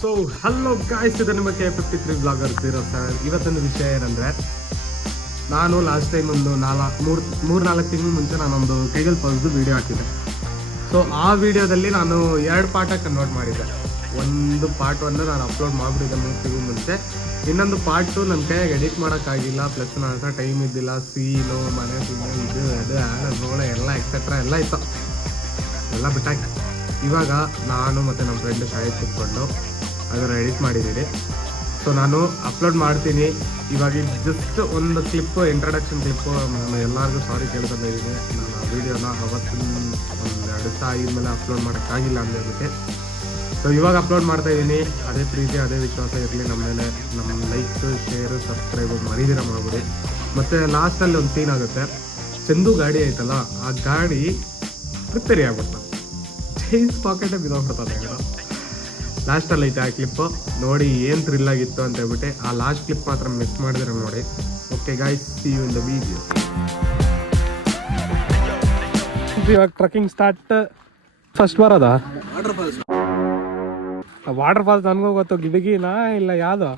So hello guys, ಇದು ನಿಮ್ಮ K53 blogger 07. ಇವತ್ತಿನ ವಿಷಯ ಏನಂದರೆ, ನಾನು ಲಾಸ್ಟ್ ಟೈಮ್ ಒಂದು 3-4 ತಿಂಗಳ ಮುಂಚೆ ನಾನೊಂದು ಕೈಗಲ್ ಪಲ್ಸ್ದು ವೀಡಿಯೋ ಹಾಕಿದ್ದೆ. ಸೊ ಆ ವಿಡಿಯೋದಲ್ಲಿ ನಾನು 2 ಪಾರ್ಟ ಕನ್ವರ್ಟ್ ಮಾಡಿದ್ದೆ. ಒಂದು ಪಾರ್ಟ್ 1 ನಾನು ಅಪ್ಲೋಡ್ ಮಾಡಿಬಿಟ್ಟಿದ್ದೆ 3 ತಿಂಗಳ ಮುಂಚೆ. ಇನ್ನೊಂದು ಪಾರ್ಟ್ 2 ನನ್ನ ಕೈಯಾಗಿ ಎಡಿಟ್ ಮಾಡೋಕ್ಕಾಗಿಲ್ಲ, ಪ್ಲಸ್ ನನ್ನ ಹತ್ರ ಟೈಮ್ ಇದ್ದಿಲ್ಲ. ಸೀನು, ಮನೆ ಸೀನು, ಇದು ರೋಳೆ ಎಲ್ಲ ಎಕ್ಸೆಟ್ರಾ ಎಲ್ಲ ಇತ್ತು, ಎಲ್ಲ ಬಿಟ್ಟಾಕಿ. ಇವಾಗ ನಾನು ಮತ್ತು ನಮ್ಮ ಫ್ರೆಂಡ್ ಶಾಲೆಗೆ ಕೂತ್ಕೊಂಡು ಅದನ್ನು ಎಡಿಟ್ ಮಾಡಿದ್ದೀನಿ. ಸೊ ನಾನು ಅಪ್ಲೋಡ್ ಮಾಡ್ತೀನಿ. ಇವಾಗ ಜಸ್ಟ್ ಒಂದು ಕ್ಲಿಪ್ಪು, ಇಂಟ್ರಡಕ್ಷನ್ ಕ್ಲಿಪ್ಪು. ನಾನು ಎಲ್ಲರಿಗೂ ಸಾರಿ ಕೇಳ್ಕೊಂಡಿದ್ದೀನಿ, ನಾನು ಆ ವೀಡಿಯೋನ ಅವತ್ತಿನ 1-2 ದಿವಸ ಆಗಿದ್ಮೇಲೆ ಅಪ್ಲೋಡ್ ಮಾಡೋಕ್ಕಾಗಿಲ್ಲ ಅಂದೇಳ್ಬಿಟ್ಟು. ಸೊ ಇವಾಗ ಅಪ್ಲೋಡ್ ಮಾಡ್ತಾಯಿದ್ದೀನಿ. ಅದೇ ಪ್ರೀತಿ, ಅದೇ ವಿಶ್ವಾಸ ಇರಲಿ ನಮ್ಮ ಮೇಲೆ. ನಮ್ಮ ಲೈಕ್, ಶೇರು, ಸಬ್ಸ್ಕ್ರೈಬು ಮರಿದಿರ ಮಾಡ್ಬಿಡಿ. ಮತ್ತು ಲಾಸ್ಟಲ್ಲಿ ಒಂದು ಸೀನ್ ಆಗುತ್ತೆ. ಚಂದು ಗಾಡಿ ಐತಲ್ಲ, ಆ ಗಾಡಿ ರಿಪೇರಿ ಆಗ್ಬಿಡ್ತ, ಚೈನ್ಸ್ ಪಾಕೆಟೇ ಬಿದ್ದೋಗ್ಬಿಡ್ತದೆ. ಲಾಸ್ಟಲ್ಲಿ ಐತೆ ಆ ಕ್ಲಿಪ್ಪು, ನೋಡಿ ಏನು ಥ್ರಿಲ್ ಆಗಿತ್ತು ಅಂತ ಹೇಳ್ಬಿಟ್ಟು. ಆ ಲಾಸ್ಟ್ ಕ್ಲಿಪ್ ಮಾತ್ರ ಮಿಸ್ ಮಾಡಿದ್ರೆ ನೋಡಿ. Okay guys, see you in the video. ಇವಾಗ ಟ್ರಕ್ಕಿಂಗ್ ಸ್ಟಾರ್ಟ್. ಫಸ್ಟ್ ಬರೋದ ವಾಟರ್ ಫಾಲ್ಸ್ ನನಗೂ ಗೊತ್ತು. ಗಿಡಗಿನಾ ಇಲ್ಲ ಯಾವ್ದು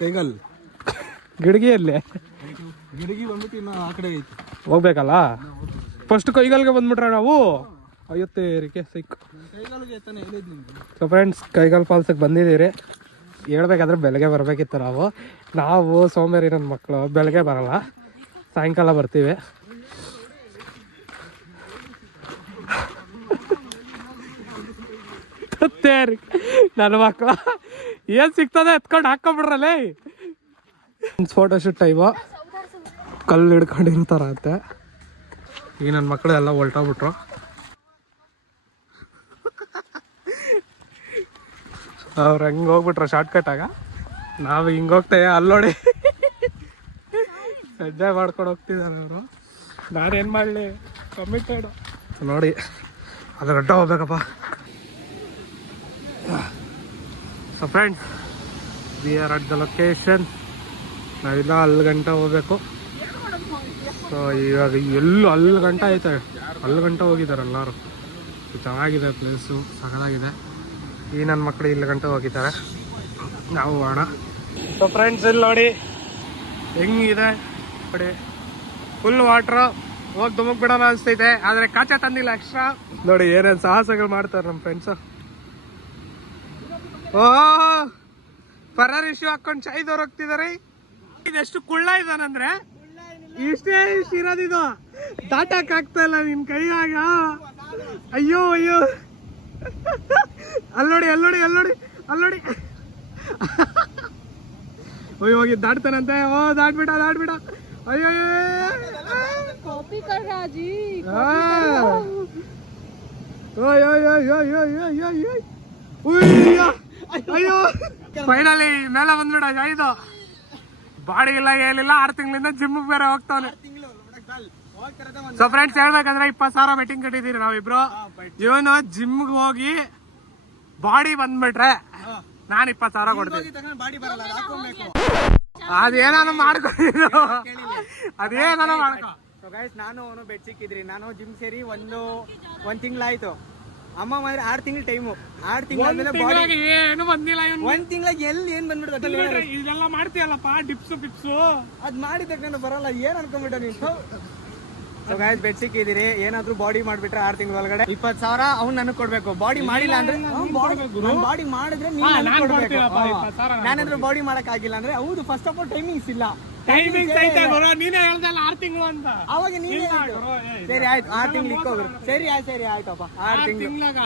ಕೈಗಲ್ ಗಿಡಗಿಯಲ್ಲಿ ಗಿಡಗಿ ಬಂದ್ಬಿಟ್ಟು ಇನ್ನು ಆ ಕಡೆ ಐತಿ, ಹೋಗ್ಬೇಕಲ್ಲ. ಫಸ್ಟ್ ಕೈಗಲ್ಗೆ ಬಂದ್ಬಿಟ್ರೆ ನಾವು ಐವತ್ತೇರಿಕೆ ಸಿಕ್ಕು. ಸೊ ಫ್ರೆಂಡ್ಸ್, ಕೈಗಾಲ್ ಫಾಲ್ಸಿಗೆ ಬಂದಿದ್ದೀರಿ. ಹೇಳ್ಬೇಕಾದ್ರೆ ಬೆಳಗ್ಗೆ ಬರಬೇಕಿತ್ತು. ನಾವು ಸೋಮೇರಿ ನನ್ನ ಮಕ್ಕಳು ಬೆಳಗ್ಗೆ ಬರಲ್ಲ, ಸಾಯಂಕಾಲ ಬರ್ತೀವಿ. ನನ್ನ ಮಕ್ಕಳು ಏನು ಸಿಗ್ತದೆ ಎತ್ಕೊಂಡು ಹಾಕೊಂಬಿಡ್ರಲ್ಲೇ. ಫೋಟೋಶೂಟ್ ಟೈಮು ಕಲ್ಲು ಹಿಡ್ಕೊಂಡಿರ್ತಾರಂತೆ. ಈಗ ನನ್ನ ಮಕ್ಕಳು ಎಲ್ಲ ಹೊಲ್ಟೋಗ್ಬಿಟ್ರು. ಅವ್ರು ಹಂಗೆ ಹೋಗ್ಬಿಟ್ರು ಶಾರ್ಟ್ಕಟಾಗ. ನಾವು ಹಿಂಗೆ ಹೋಗ್ತೇವೆ, ಅಲ್ಲೋಡಿ ಎಂಜಾಯ್ ಮಾಡ್ಕೊಂಡು ಹೋಗ್ತಿದ್ದಾರೆ ಅವರು. ನಾನೇನು ಮಾಡಲಿ, ಕಮಿಟೆಡು ನೋಡಿ. ಅದು ಗಂಟ ಹೋಗ್ಬೇಕಪ್ಪ. So friends, we are at the location. ನಾವಿಲ್ಲ ಅಲ್ಲಿ ಗಂಟ ಹೋಗ್ಬೇಕು. ಸೊ ಇವಾಗ ಅಲ್ಲಿ ಗಂಟ ಐತೆ, ಅಲ್ಲಿ ಗಂಟ ಹೋಗಿದ್ದಾರೆ ಎಲ್ಲರೂ. ಚೆನ್ನಾಗಿದೆ ಪ್ಲೇಸು, ಸಗದಾಗಿದೆ. ಈ ನನ್ನ ಮಕ್ಕಳು ಇಲ್ಲಿ ಗಂಟೆ ಹೋಗಿದ್ದಾರೆ, ನಾವು ಹೋಗೋಣ. ಸೊ ಫ್ರೆಂಡ್ಸ್, ಇಲ್ಲಿ ನೋಡಿ ಹೆಂಗಿದೆ ನೋಡಿ, ಫುಲ್ ವಾಟ್ರು. ಹೋಗಿ ಧುಮುಕ್ ಬಿಡೋಣ ಅನಿಸ್ತೈತೆ, ಆದರೆ ಕಾಚೆ ತಂದಿಲ್ಲ ಎಕ್ಸ್ಟ್ರಾ. ನೋಡಿ ಏನೇನು ಸಾಹಸಗಳು ಮಾಡ್ತಾರೆ ನಮ್ಮ ಫ್ರೆಂಡ್ಸು. ಓ ಫರಾರಿ ಶೂ ಹಾಕೊಂಡು ಚಾಯ್ದವ್ರು ಹೋಗ್ತಿದ್ದಾರೆ. ಇದೆಷ್ಟು ಕುಳ್ಳ ಇದಾನಂದ್ರೆ ಇಷ್ಟೇ ಇರೋದಿದು, ದಾಟಕ್ ಆಗ್ತಾ ಇಲ್ಲ ನಿನ್ ಕೈಯಾಗ. ಅಯ್ಯೋ ಅಯ್ಯೋ, ಅಲ್ಲೋಡಿ ಅಲ್ಲೋಡಿ ಅಲ್ಲೋಡಿ ಅಲ್ಲೋಡಿ. ಅಯ್ಯೋ ಹೋಗಿ ದಾಟ್ತಾನಂತೆ. ಓ ದಾಟ್ಬಿಡ ದಾಟ್ಬಿಡ. ಅಯ್ಯೋ ಅಯ್ಯೋ, ಫೈನಲಿ ಮೇಲೆ ಬಂದ್ಬಿಡ. ಇದು ಬಾಡಿ ಇಲ್ಲ ಏನಿಲ್ಲ, 6 ತಿಂಗಳಿಂದ ಜಿಮ್ ಬೇರೆ ಹೋಗ್ತಾನೆ. ಸೊ ಫ್ರೆಂಡ್ಸ್, ಹೇಳ್ಬೇಕಂದ್ರೆ 20,000 ಬೆಟ್ಟಿಂಗ್ ಕಟ್ಟಿದೀರಿ ನಾವಿಬ್ರು. ಇವನು ಜಿಮ್ಗೆ ಹೋಗಿ ಬಾಡಿ ಬಂದ್ಬಿಟ್ರೆ ನಾನು 20,000 ಕೊಡ್ತೀನಿ. ಅದೇನಾನು ಮಾಡ್ಕೊಂಡಿದ್ರು, ಅದೇನಾನ ಮಾಡ್ಕೊ. ನಾನು ಅವನು ಬೆಡ್ ಸಿಕ್ಕಿದ್ರಿ. ನಾನು ಜಿಮ್ ಸೇರಿ ಒಂದು ತಿಂಗಳಾಯ್ತು. ಅಮ್ಮ ಮಾಡಿದ್ರೆ 6 ತಿಂಗಳು ಟೈಮು. 6 ತಿಂಗಳ ಏನು ಬಂದಿಲ್ಲ. 1 ತಿಂಗಳಿಗೆ ಎಲ್ಲಿ ಏನ್ ಬಂದ್ಬಿಡ್ತದೆ. ಇದೆಲ್ಲ ಮಾಡ್ತೀಯಲ್ಲಪ್ಪ, ಡಿಪ್ಸು ಪಿಪ್ಸು. ಅದ್ ಮಾಡಿದ ತಕ್ಷಣ ಬರಲ್ಲ, ಏನ್ ಅನ್ಕೊಂಡ್ಬಿಟ್ಟ ನೀನು. ಬೆಡ್ ಸಿಕ್ಕಿದಿರಿ. ಏನಾದ್ರು ಬಾಡಿ ಮಾಡ್ಬಿಟ್ರೆ 6 ತಿಂಗಳ ಒಳಗಡೆ 20,000 ಅವ್ನು ನನಗೆ ಕೊಡ್ಬೇಕು. ಬಾಡಿ ಮಾಡಿಲ್ಲ ಅಂದ್ರೆ, ಬಾಡಿ ಮಾಡಿದ್ರೆ ನಾನಾದ್ರೂ ಬಾಡಿ ಮಾಡಕ್ ಆಗಿಲ್ಲ ಅಂದ್ರೆ, ಹೌದು ಫಸ್ಟ್ ಆಫ್ ಆಲ್ ಟೈಮಿಂಗ್ಸ್ ಇಲ್ಲ. ನೀನೇ ಹೇಳ್ದಲ್ಲ 6 ತಿಂಗಳು ಅಂತ. ಅವಾಗ ನೀನೇ ಸರಿ ಆಯ್ತು 6 ತಿಂಗಳು ಇಕ್ಕೋಗ್ರು. ಸರಿ ಆಯ್ತು, ಸರಿ ಆಯ್ತಪ್ಪ. 6 ತಿಂಗಳಾಗ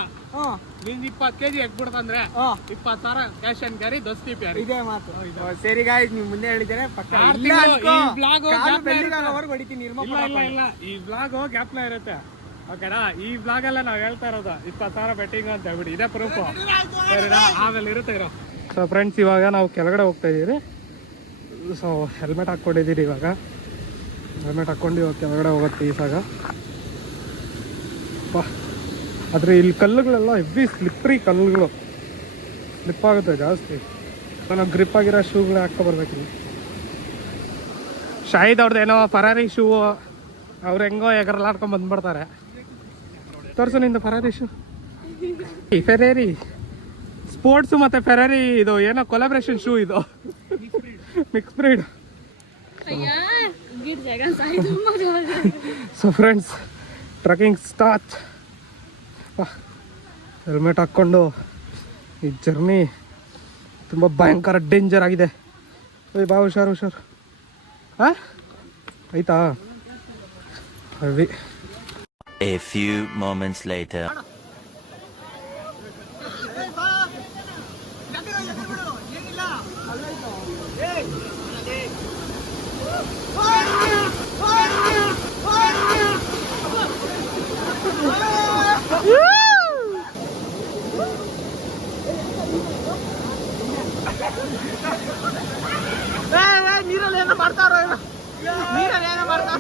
20 kg ಎಕ್ಬಿಡ್ತಂದ್ರೆ 20,000 ಕ್ಯಾಶ್ ಅಂಡ್ ಕ್ಯಾರಿ ದೋಸ್ತಿ ಪ್ಯಾರಿ. ಇದೇ ಮಾತು. ಸರಿ ಗಾಯ್ಸ್, ನೀವು ಮುಂದೆ ಹೇಳಿದ್ದೇನೆ ಪಕ್ಕ ಹೊಡಿತೀನಿ. ಇಲ್ಲ, ಈ ಬ್ಲಾಗ್ ಗ್ಯಾಪ್ನ ಇರುತ್ತೆ, ಓಕೆನಾ? ಈ ಬ್ಲಾಗ್ ಎಲ್ಲ ನಾವ್ ಹೇಳ್ತಾ ಇರೋದು 20,000 ಬೆಟ್ಟಿಂಗ್ ಅಂತ ಹೇಳ್ಬಿಡಿ. ಇದೇ ಪ್ರೂಫ್. ಸರಿನಾ? ಆಮೇಲೆ ಇರುತ್ತೆ ಇರೋ. ಸೊ ಫ್ರೆಂಡ್ಸ್, ಇವಾಗ ನಾವು ಕೆಳಗಡೆ ಹೋಗ್ತಾ ಇದೀವಿ. ಸೊ ಹೆಲ್ಮೆಟ್ ಹಾಕ್ಕೊಂಡಿದ್ದೀರಿ. ಇವಾಗ ಹೆಲ್ಮೆಟ್ ಹಾಕ್ಕೊಂಡು ಇವಾಗ ಕೆಳಗಡೆ ಹೋಗುತ್ತೆ ಈಸಾಗ. ಆದರೆ ಇಲ್ಲಿ ಕಲ್ಲುಗಳೆಲ್ಲ ಹೆವಿ ಸ್ಲಿಪ್ರಿ ಕಲ್ಲುಗಳು, ಸ್ಲಿಪ್ ಆಗುತ್ತೆ ಜಾಸ್ತಿ. ನಾವು ಗ್ರಿಪ್ ಆಗಿರೋ ಶೂಗಳು ಹಾಕ್ಕೊಬರ್ಬೇಕಿಲ್ಲ. ಶಾಹಿದ್ ಅವ್ರದ್ದು ಏನೋ ಫರಾರಿ ಶೂ, ಅವ್ರು ಹೆಂಗೋ ಎಗರಲಾಡ್ಕೊಂಡು ಬಂದ್ಬಿಡ್ತಾರೆ. ತೋರಿಸು ನಿಂದು ಫರಾರಿ ಶೂ. ಫೆರೇರಿ ಸ್ಪೋರ್ಟ್ಸ್ ಮತ್ತೆ ಫೆರಾರಿ ಇದು ಏನೋ ಕೊಲಾಬ್ರೇಷನ್ ಶೂ ಇದು mix breed. So friends trekking start. Helmet ಹಾಕ್ಕೊಂಡು ಈ ಜರ್ನಿ ತುಂಬ ಭಯಂಕರ ಡೇಂಜರ್ ಆಗಿದೆ. ಬಾ ಹುಷಾರು ಹುಷಾರು. ಹಾಂ ಆಯ್ತಾ ಅವಿ. A few moments later. ನೀರಲ್ಲಿ ಏನೋ ಮಾಡ್ತಾರೋ ನೀರಲ್ಲಿ ಏನೋ ಮಾಡ್ತಾರ.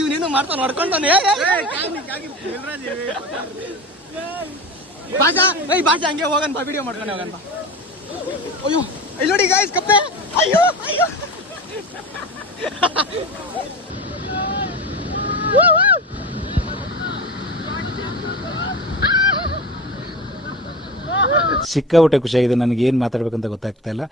ಇವನೇನು ಮಾಡ್ತಾನೆ ನೋಡ್ಕೊಂತಾನೆ. ಭಾಷಾ ಭಾಷಾ ಹಂಗೆ ಹೋಗಂತ ವಿಡಿಯೋ ಮಾಡ್ಕೊಂಡು ಹೋಗಂತ. ಅಯ್ಯೋ ಇಲ್ಲಿ ನೋಡಿ ಗಾಯ್ಸ್ ಕಪ್ಪೆ. ಅಯ್ಯೋ ಅಯ್ಯೋ ಸಿಕ್ಕಾಬಿಟ್ಟೆ ಖುಷಿಯಾಗಿದೆ. ನನಗೆ ಏನು ಮಾತಾಡ್ಬೇಕಂತ ಗೊತ್ತಾಗ್ತಾ ಇಲ್ಲ.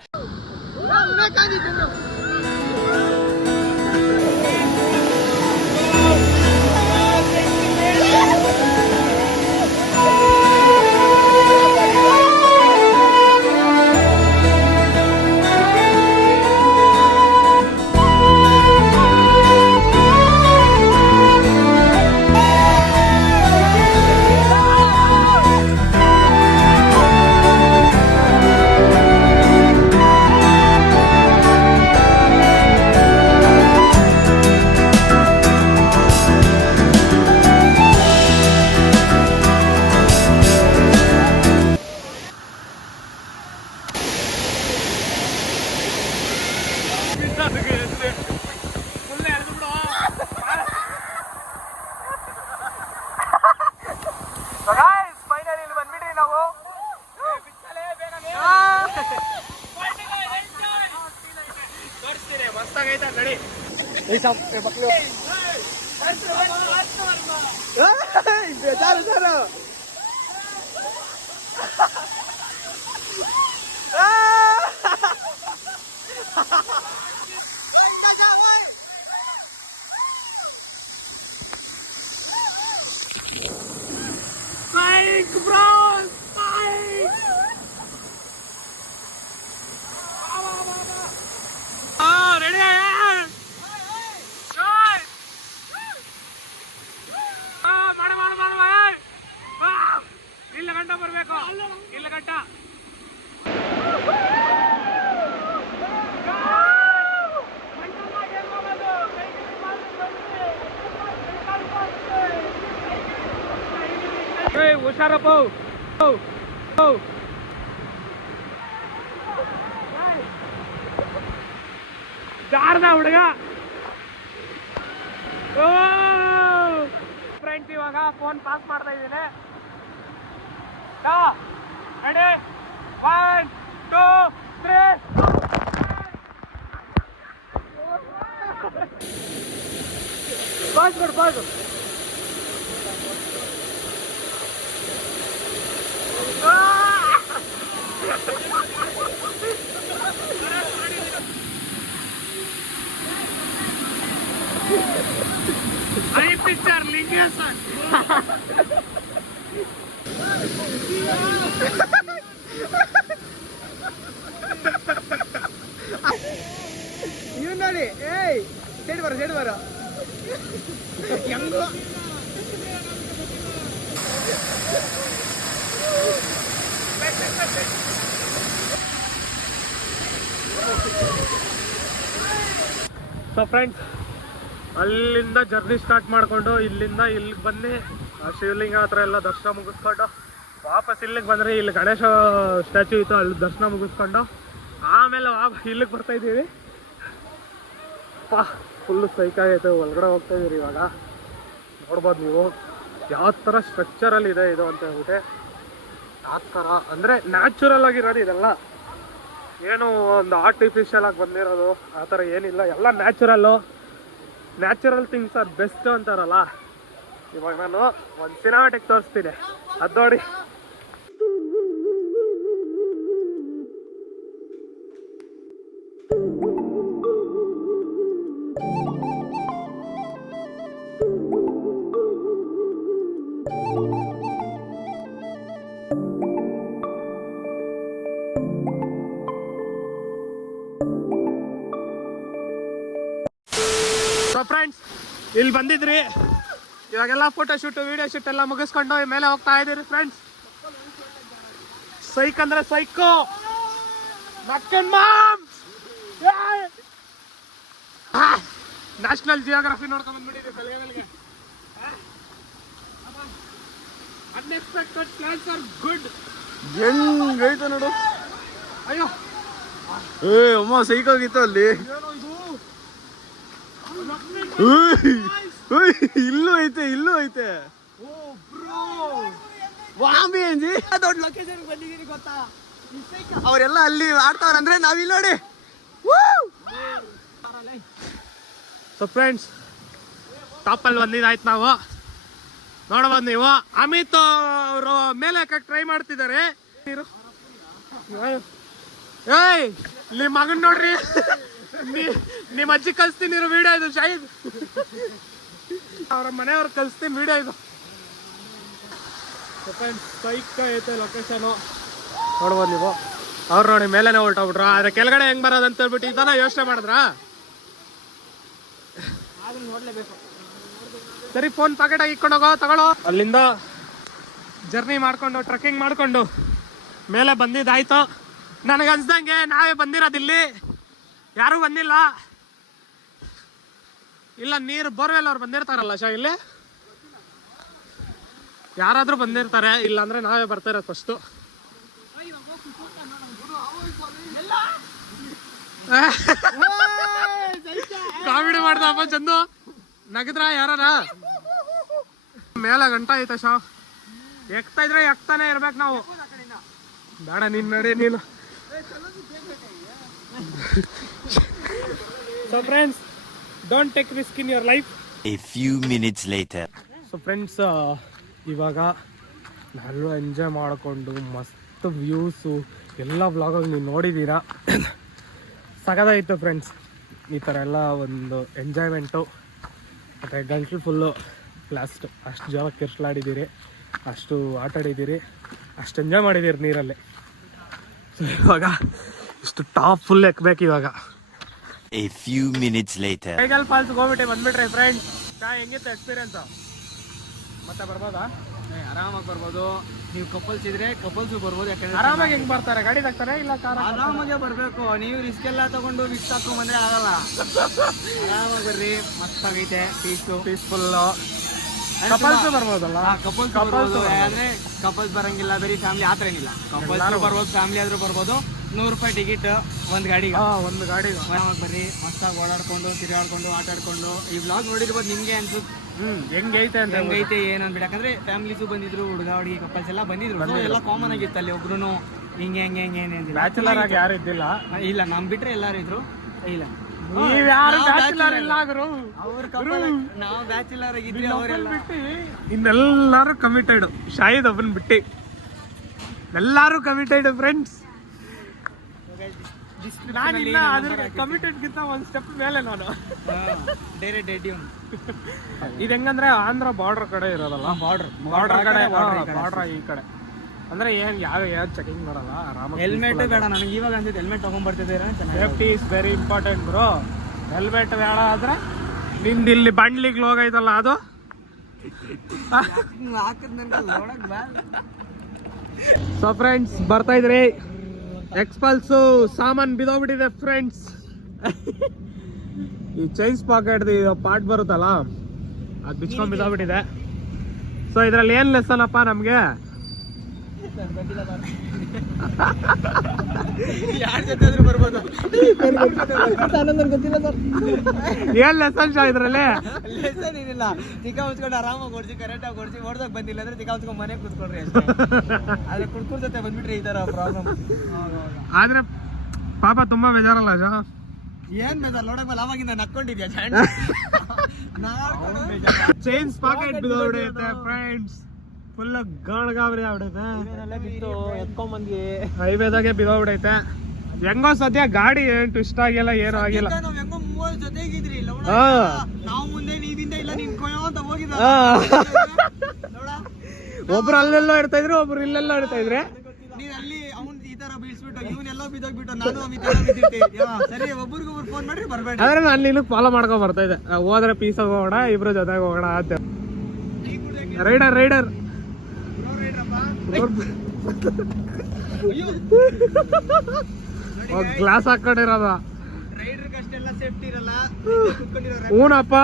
ಹುಷಾರಪ್ಪ. ಜಾರ್ದ ಹುಡುಗ. ಫ್ರೆಂಡ್ಸ್ ಇವಾಗ ಫೋನ್ ಪಾಸ್ ಮಾಡ್ತಾ ಇದ್ದೀನಿ. 1 2 3 ಪಾಸ್ ಕೊಡು ಪಾಸ್. I picture ಲಿಂಗೇಶನ್. ಇವ್ ನೋಡಿ ಏಯ್ ಸೈಡ್ ಬರೋ ಹೆಂಗೋ. ಸೊ ಫ್ರೆಂಡ್ಸ್ ಅಲ್ಲಿಂದ ಜರ್ನಿ ಸ್ಟಾರ್ಟ್ ಮಾಡಿಕೊಂಡು ಇಲ್ಲಿಂದ ಇಲ್ಲಿಗೆ ಬನ್ನಿ ಶಿವಲಿಂಗ ಹತ್ರ ಎಲ್ಲ ದರ್ಶನ ಮುಗಿಸ್ಕೊಂಡು ವಾಪಸ್ ಇಲ್ಲಿಗೆ ಬಂದರೆ ಇಲ್ಲಿ ಗಣೇಶ ಸ್ಟ್ಯಾಚ್ಯೂ ಇತ್ತು, ಅಲ್ಲಿ ದರ್ಶನ ಮುಗಿಸ್ಕೊಂಡು ಆಮೇಲೆ ಇಲ್ಲಿಗೆ ಬರ್ತಾ ಇದ್ದೀವಿ. ಫುಲ್ಲು ಸೈಕಾಗೈತೆ. ಒಳಗಡೆ ಹೋಗ್ತಾ ಇದೀರಿ ಇವಾಗ. ನೋಡ್ಬೋದು ನೀವು ಯಾವ ಥರ ಸ್ಟ್ರಕ್ಚರಲ್ಲಿ ಇದೆ ಇದು ಅಂತ ಹೇಳ್ಬಿಟ್ಟು. ಯಾವ ಥರ ಅಂದರೆ ನ್ಯಾಚುರಲ್ ಆಗಿರೋದು ಇದೆಲ್ಲ. ಏನು ಒಂದು ಆರ್ಟಿಫಿಷಿಯಲ್ ಆಗಿ ಬಂದಿರೋದು ಆ ಥರ ಏನಿಲ್ಲ, ಎಲ್ಲ ನ್ಯಾಚುರಲ್ ಥಿಂಗ್ಸ್ ಆರ್ ಬೆಸ್ಟ್ ಅಂತಾರಲ್ಲ. ಇವಾಗ ನಾನು ಒಂದು ಸಿನಿಮಾಟಿಕ್ ತೋರಿಸ್ತೀನಿ, ಅದು ನೋಡಿ. ಫ್ರೆಂಡ್ಸ್ ಇಲ್ಲಿ ಬಂದಿದ್ರಿ, ಇವಾಗೆಲ್ಲ ಫೋಟೋ ಶೂಟ್ ವಿಡಿಯೋ ಶೂಟ್ ಎಲ್ಲ ಮುಗಿಸ್ಕೊಂಡು ಮೇಲೆ ಹೋಗ್ತಾ ಇದೀರಿ ಫ್ರೆಂಡ್ಸ್. ಸೈಕ್ ಅಂದ್ರೆ ಸೈಕೋ ನ್ಯಾಷನಲ್ ಜಿಯೋಗ್ರಫಿ ನೋಡ್ಕೊಂಡ್ ಬಂದ್ಬಿಟ್ಟಿದೆ ಕಲಿಯೋಗಳಿಗೆ. Unexpected plans are good. ಹೆಂಗೈತೆ ನೋಡು. ಅಯ್ಯೋ ಅಮ್ಮ ಸೈಕೋಗಿತ್ತು ಅಲ್ಲಿ. ಇಲ್ಲೂ ಐತೆ ವಾಮಿ ಅಂಜಿ ದೊಡ್ಡ ಲೊಕೇಶನ್ ಬಂದಿದ್ದೀನಿ ಗೊತ್ತಾ. ಅವರೆಲ್ಲ ಅಲ್ಲಿ ಆಡ್ತಾವ್ರಂದ್ರೆ ನಾವಿಲ್ಲಿ ನೋಡಿ. ಸೊ ಫ್ರೆಂಡ್ಸ್ ಟಾಪಲ್ಲಿ ಬಂದಿದ್ದಾಯ್ತು, ನಾವು ನೋಡಬಹುದು. ನೀವು ಅಮಿತ್ ಅವರು ಮೇಲೆ ಟ್ರೈ ಮಾಡ್ತಿದ್ದಾರೆ. ಏಯ್ ನಿಮ್ಮ ಮಗನ್ ನೋಡ್ರಿ, ನಿಮ್ಮ ಅಜ್ಜಿ ಕಲಿಸ್ತೀನಿ ವಿಡಿಯೋ ಇದು. ಶಾಹಿದ್ ಅವ್ರ ಮನೆಯವ್ರು ಕಲಿಸ್ತೀನಿ ವಿಡಿಯೋ ಇದು. ಸೈಕ್ ಐತೆ ಲೊಕೇಶನು ನೋಡ್ಬೋದು ನೀವು. ಅವ್ರು ನೋಡಿ ಮೇಲೆನೆ ಹೊರಟೋಗ್ಬಿಟ್ರು, ಆದ್ರೆ ಕೆಳಗಡೆ ಹೆಂಗ್ ಬರೋದು ಅಂತ ಹೇಳ್ಬಿಟ್ಟು ಇದನ್ನ ಯೋಚನೆ ಮಾಡಿದ್ರ. ಸರಿ ಫೋನ್ ಪಾಕೆಟ್ ಆಗಿ ಇಟ್ಕೊಂಡೋಗೋ, ತಗೊಳ್ಳೋ. ಅಲ್ಲಿಂದ ಜರ್ನಿ ಮಾಡ್ಕೊಂಡು ಟ್ರೆಕ್ಕಿಂಗ್ ಮಾಡ್ಕೊಂಡು ಮೇಲೆ ಬಂದಿದ್ದಾಯ್ತು. ನನಗನ್ಸ್ದಂಗೆ ನಾವೇ ಬಂದಿರೋದಿಲ್ಲಿ, ಯಾರೂ ಬಂದಿಲ್ಲ. ಇಲ್ಲ ನೀರು ಬೋರ್ವೆಲ್ ಅವ್ರು ಬಂದಿರ್ತಾರಲ್ಲ ಇಲ್ಲಿ, ಯಾರಾದ್ರೂ ಬಂದಿರ್ತಾರೆ, ಇಲ್ಲ ಅಂದ್ರೆ ನಾವೇ ಬರ್ತಾ ಇರೋದು ಫಸ್ಟು. ಕಾಮಿಡಿ ಮಾಡ್ದಪ್ಪ ಚಂದು, ನಗದ್ರ ಯಾರ ಮೇಲೆ ಗಂಟ ಐತೆ ಶಾ. ಎಕ್ತಾ ಇದ್ರೆ ಎಕ್ತಾನೆ ಇರ್ಬೇಕು ನಾವು. ಬೇಡ ನೀನ್ ನಡಿ ನೀನು. So friends, don't take risk in your life. A few minutes later. So friends ಇವಾಗ ನಾನು ಎಂಜಾಯ್ ಮಾಡಿಕೊಂಡು ಮಸ್ತ್ ವ್ಯೂಸು ಎಲ್ಲ ವ್ಲಾಗಾಗಿ ನೀವು ನೋಡಿದ್ದೀರಾ. ಸಗದಾಯಿತು ಫ್ರೆಂಡ್ಸ್. ಈ ಥರ ಎಲ್ಲ ಒಂದು ಎಂಜಾಯ್ಮೆಂಟು ಮತ್ತು ಗಂಟ್ಲು ಫುಲ್ಲು ಲಾಸ್ಟ್ ಅಷ್ಟು ಜೋರ ಕಿರ್ಸ್ಲಾಡಿದ್ದೀರಿ, ಅಷ್ಟು ಆಟಾಡಿದ್ದೀರಿ, ಅಷ್ಟು ಎಂಜಾಯ್ ಮಾಡಿದ್ದೀರಿ ನೀರಲ್ಲಿ. ಸೊ ಇವಾಗ ಇಷ್ಟು ಟಾಪ್ ಫುಲ್ ಎಕ್ಬೇಕು ಇವಾಗ. A few minutes later. Kaigal ಫಾಲ್ಸ್ಗೆ ಹೋಗ್ಬಿಟ್ಟು ಬಂದ್ಬಿಟ್ರೆ ಫ್ರೆಂಡ್ಸ್. ಹೆಂಗಿತ್ತು ಎಕ್ಸ್ಪೀರಿಯನ್ಸ್? ಮತ್ತೆ ಬರ್ಬೋದಾ? ಆರಾಮಾಗಿ ಬರ್ಬೋದು. ನೀವು ಕಪಲ್ಸ್ ಇದ್ರೆ ಕಪಲ್ಸ್ ಬರ್ಬೋದು. ಯಾಕಂದ್ರೆ ಆರಾಮಾಗಿ ಹೆಂಗ್ ಬರ್ತಾರೆ? ಗಾಡಿ ತಗ್ತಾರೆ ಇಲ್ಲ ಕಾರ? ಆರಾಮಾಗೆ ಬರ್ಬೇಕು. ನೀವು ರಿಸ್ಕ್ ಎಲ್ಲ ತಗೊಂಡು ವಿಕ್ಸ್ ಹಾಕೊಂಡ್ ಬಂದ್ರೆ ಆಗಲ್ಲ. ಆರಾಮಾಗಿ ಬರ್ರಿ, ಮಸ್ತ್ ಆಗೈತೆ. ಪೀಸ್ಫುಲ್. ಕಪಲ್ಸ್ ಬರ್ಬೋದಲ್ಲ? ಕಪಲ್ಸ್ ಬರ್ಬೋದು. ಯಾಕಂದ್ರೆ ಕಪಲ್ಸ್ ಬರಂಗಿಲ್ಲ, ಬರೀ ಫ್ಯಾಮಿಲಿ ಆತರ ಏನಿಲ್ಲ. ಕಪಲ್ಸ್ ಬರ್ಬೋದು, ಫ್ಯಾಮಿಲಿ ಆದ್ರೂ ಬರ್ಬೋದು. 100 ರೂಪಾಯಿ ಟಿಕೆಟ್ ಒಂದು ಗಾಡಿಗೆ. ಒಂದು ಗಾಡಿಗೆ ಆರಾಮಾಗಿ ಬರ್ರಿ, ಮಸ್ತಾಗಿ ಓಡಾಡ್ಕೊಂಡು ತಿರುಗಾಡ್ಕೊಂಡು ಆಟಾಡ್ಕೊಂಡು. ಈ ವ್ಲಾಗ್ ನೋಡಿರ್ಬೋದು, ನಿಮ್ಗೆ ಅನ್ಸುತ್ತೆ ಹೆಂಗೈತೆ ಅಂತ. ಹೆಂಗೈತೆ ಏನು ಅನ್ಬಿಟ್ಟು. ಯಾಕಂದ್ರೆ ಫ್ಯಾಮಿಲೀಸು ಬಂದಿದ್ರು, ಹುಡುಗ ಹುಡುಗಿ ಕಪಲ್ಸ್ ಎಲ್ಲ ಬಂದಿದ್ರು. ಎಲ್ಲ ಕಾಮನ್ ಆಗಿತ್ತು ಅಲ್ಲಿ. ಒಬ್ರು ಹಿಂಗೆ ಬ್ಯಾಚುಲರ್ ಆಗಿ ಯಾರು ಇದ್ದಿಲ್ಲ. ಇಲ್ಲ, ನಮ್ ಬಿಟ್ರೆ ಎಲ್ಲಾರು ಇದ್ರು. ಇಲ್ಲ ನೀವ್ ಯಾರು ಬ್ಯಾಚುಲರ್ ಇಲ್ಲ ಆಗ್ರು. ಅವ್ರ ಕಪಲ್, ನಾವು ಬ್ಯಾಚುಲರ್ ಆಗಿದ್ವಿ. ಅವರೆಲ್ಲ ಇನ್ನೆಲ್ಲಾರು ಕಮಿಟೆಡ್. ಶಾಹಿದ್ ಒಬ್ಬನ್ ಬಿಟ್ಟಿ ಎಲ್ಲಾರು ಕಮಿಟೆಡ್ ಫ್ರೆಂಡ್ಸ್. ನಾನಿಲ್ಲ, ಅದ್ರ ಕಮಿಟೆಡ್ ಗಿಂತ ಒಂದ್ ಸ್ಟೆಪ್ ಮೇಲೆ ನಾನು. ಡೈರೆಕ್ಟ್ ಡೆಡ್ಯೂಮ್. ಇದು ಹೆಂಗಂದ್ರೆ ಆಂಧ್ರ ಬಾರ್ಡರ್ ಕಡೆ ಇರೋದಲ್ಲ, ಬಾರ್ಡರ್ ಕಡೆ, ಬಾರ್ಡರ್ ಈ ಕಡೆ ಅಂದ್ರೆ ಏನ್ ಯಾವ ಚೆಕಿಂಗ್ ಬರಲ್ಲ. ಆರಾಮಾಗಿ ಹೆಲ್ಮೆಟ್ ಬೇಡ ನನಗೆ ಇವಾಗ ಅನ್ಸುತ್ತೆ. ಹೆಲ್ಮೆಟ್ ತಗೊಂಡ್ ಬರ್ತಿದ್ದೀರಾ? Safety is very important bro. Helmet ಬೇಡ ಆದ್ರೆ ನಿಂದ ಇಲ್ಲಿ ಬಂಡ್ಲಿಗ್ ಹೋಗೈತಲ್ಲ ಅದು. ಸೊ ಫ್ರೆಂಡ್ಸ್ ಬರ್ತಾ ಇದ್ರಿ, ಎಕ್ಸ್ಪಲ್ಸು ಸಾಮಾನ್ ಬಿದೋಗ್ಬಿಟ್ಟಿದೆ ಫ್ರೆಂಡ್ಸ್. ಈ ಚೈನ್ಸ್ ಪಾಕೆಟ್ ಪಾರ್ಟ್ ಬರುತ್ತಲ್ಲ, ಅದು ಬಿಚ್ಕೊಂಡ್ ಬಿದೋಗ್ಬಿಟ್ಟಿದೆ. ಸೊ ಇದ್ರಲ್ಲಿ ಏನ್ ಲೆಸನ್ ಅಪ್ಪ ನಮ್ಗೆ? ಯಾರ್ ಜೊತೆ ಆದ್ರೂ ಬರ್ಬೋದು. ಏನ್ ಲೆಸನ್ ಶಾ ಇದ್ರಲ್ಲಿ? ಲೆಸನ್ ಏನಿಲ್ಲ, ತಿಕ್ಕ ಉಚ್ಕೊಂಡು ಆರಾಮಾಗಿ ಓಡಿಸಿ, ಕರೆಕ್ಟಾಗಿ ಓಡಿಸಿ. ಓಡ್ದಾಗ ಬಂದಿಲ್ಲ ಅಂದ್ರೆ ತಿಕ್ಕ ಉಚ್ಕೊಂಡು ಮನೆಗೆ ಕೂತ್ಕೊಳ್ರಿ ಅಷ್ಟೇ. ಆದ್ರೆ ಕುಡ್ಕುರ್ ಜೊತೆ ಬಂದ್ಬಿಟ್ರಿ ಈ ತರ ಪ್ರಾಬ್ಲಮ್. ಆದ್ರೆ ಪಾಪ ತುಂಬಾ ಬೇಜಾರಲ್ಲ ಅಜ. ಏನ್ ಬೇಜಾರ್ ನೋಡಕ್ ಮೇಲೆ ಅವಾಗಿಂದ ನಕ್ಕೊಂಡಿದ್ಯಾ ಚೈನ್ಸ್ ಪಾಕೆಟ್ ಬಿದ್ದೋಗ್ಬಿಡೈತೆ ಫ್ರೆಂಡ್ಸ್. ಫುಲ್ ಗಾಣಗಾಬ್ರಿ ಆಗ್ಬಿಡೈತೆ. ಎತ್ಕೊಂಬಂದ್ವಿ ಹೈವೇದಾಗೆ ಬಿದ್ದೋಗ್ಬಿಡೈತೆ. ಹೆಂಗೋ ಸದ್ಯ ಗಾಡಿ ಏನ್ ಟ್ವಿಸ್ಟ್ ಆಗಿಲ್ಲ, ಏನೂ ಆಗಿಲ್ಲ. ನಾವ್ ಹೆಂಗೋ ಮೂವರ್ ಜೊತೆಗಿದ್ರಿ ಹಾ. ನಾವು ಮುಂದೆ ನೀವಿಂದ ಇಲ್ಲ ನಿನ್ ಕೊಯ್ಯೋ ಅಂತ ಹೋಗಿದ ಒಬ್ರು ಅಲ್ಲೆಲ್ಲೋ ಇರ್ತಾ ಇದ್ರು, ಒಬ್ರು ಇಲ್ಲೆಲ್ಲೋ ಇರ್ತಾ ಇದ್ರೆ. ನೀನ್ ಅಲ್ಲಿ ಅವ್ನ್ ಈ ತರ ಬೀಳ್ಸ್ಬಿಟ್ಟು ಇವನ್ನೆಲ್ಲ ಬಿದ್ದೋಗ್ಬಿಟ್ಟು ನಾನು ಅಮಿತ್ ಎಲ್ಲ ಬಿದ್ದಿರ್ತೀವಿ. ಸರಿ ಒಬ್ಬರಿಗೊಬ್ರು ಫೋನ್ ಮಾಡ್ರಿ ಬರ್ಬೇಡ. ಆದ್ರೆ ನಾನು ನಿನಗೆ ಫಾಲೋ ಮಾಡ್ಕೊಂಡ್ ಬರ್ತಾ ಇದ್ದೆ. ಹೋದ್ರೆ ಪೀಸ್ ಹೋಗೋಣ, ಇಬ್ರು ಜೊತೆಗೆ ಹೋಗೋಣ ಅಂತ. ರೈಡರ್ ರೈಡರ್ ಗ್ಲಾಸ್ ಹಾಕೊಂಡಿರೋದ. ರೈಡರ್ಗೆ ಅಷ್ಟೆಲ್ಲ ಸೇಫ್ಟಿ ಇರಲ್ಲ. ಹೂನಪ್ಪ,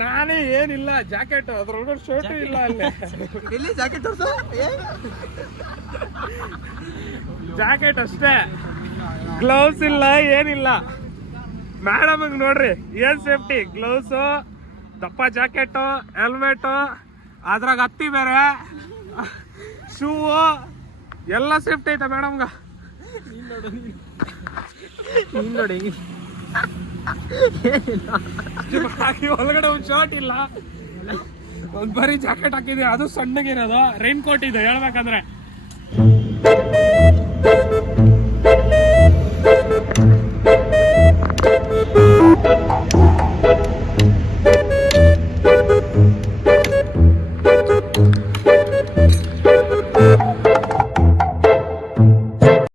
ನಾನೇ ಏನಿಲ್ಲ, ಜಾಕೆಟ್ ಅದ್ರೊಳಗಡೆ ಶರ್ಟ್ ಇಲ್ಲ ಅಲ್ಲಿ. ಎಲ್ಲಿ ಜಾಕೆಟ್ ತೋರ್ಸು. ಜಾಕೆಟ್ ಅಷ್ಟೇ, ಗ್ಲೌಸ್ ಇಲ್ಲ, ಏನಿಲ್ಲ. ಮೇಡಮ್ ನೋಡ್ರಿ ಏನ್ ಸೇಫ್ಟಿ, ಗ್ಲೌಸು, ದಪ್ಪ ಜಾಕೆಟು, ಹೆಲ್ಮೆಟು, ಅದ್ರಾಗ ಹತ್ತಿ ಬೇರೆ, ಶೂ ಎಲ್ಲ ಸೇಫ್ಟಿ ಐತೆ ಮೇಡಮ್ಗ. ನೀನ್ ನೋಡಿ ಒಳಗಡೆ ಒಂದ್ ಶರ್ಟ್ ಇಲ್ಲ, ಒಂದ್ ಬರೀ ಜಾಕೆಟ್ ಹಾಕಿದ್ವಿ, ಅದು ಸಣ್ಣಗಿರೋದು. ರೈನ್ ಕೋಟ್ ಇದೆ ಹೇಳ್ಬೇಕಂದ್ರೆ.